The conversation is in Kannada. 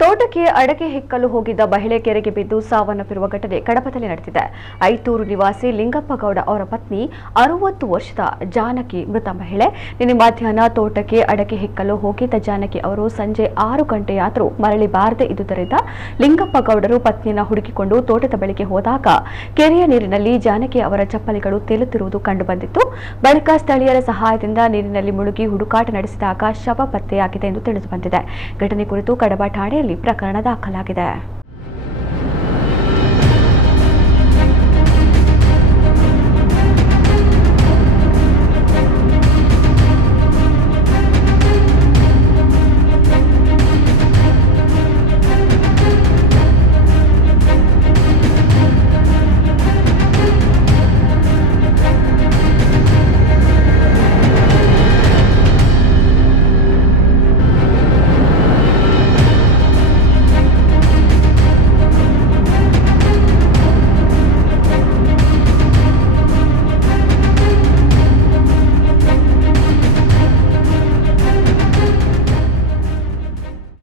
ತೋಟಕ್ಕೆ ಅಡಕೆ ಹೆಕ್ಕಲು ಹೋಗಿದ್ದ ಮಹಿಳೆ ಕೆರೆಗೆ ಬಿದ್ದು ಸಾವನ್ನಪ್ಪಿರುವ ಘಟನೆ ಕಡಪದಲ್ಲಿ ನಡೆದಿದೆ. ಐತೂರು ನಿವಾಸಿ ಲಿಂಗಪ್ಪಗೌಡ ಅವರ ಪತ್ನಿ 60 ವರ್ಷದ ಜಾನಕಿ ಮೃತ ಮಹಿಳೆ. ನಿನ್ನೆ ಮಧ್ಯಾಹ್ನ ತೋಟಕ್ಕೆ ಅಡಕೆ ಹೆಕ್ಕಲು ಹೋಗಿದ್ದ ಜಾನಕಿ ಅವರು ಸಂಜೆ 6 ಗಂಟೆಯಾದರೂ ಮರಳಿ ಬಾರದೆ ಇದ್ದುದರಿಂದ ಲಿಂಗಪ್ಪಗೌಡರು ಪತ್ನಿಯನ್ನು ಹುಡುಕಿಕೊಂಡು ತೋಟದ ಬಳಿಗೆ ಹೋದಾಗ ಕೆರೆಯ ನೀರಿನಲ್ಲಿ ಜಾನಕಿ ಅವರ ಚಪ್ಪಲಿಗಳು ತೇಲುತ್ತಿರುವುದು ಕಂಡುಬಂದಿತ್ತು. ಬಳಿಕ ಸ್ಥಳೀಯರ ಸಹಾಯದಿಂದ ನೀರಿನಲ್ಲಿ ಮುಳುಗಿ ಹುಡುಕಾಟ ನಡೆಸಿದಾಗ ಶವ ಪತ್ತೆಯಾಗಿದೆ ಎಂದು ತಿಳಿದುಬಂದಿದೆ. ಘಟನೆ ಕುರಿತು ಕಡಬ ಠಾಣೆಯಲ್ಲಿ ಪ್ರಕರಣ ದಾಖಲಾಗಿದೆ.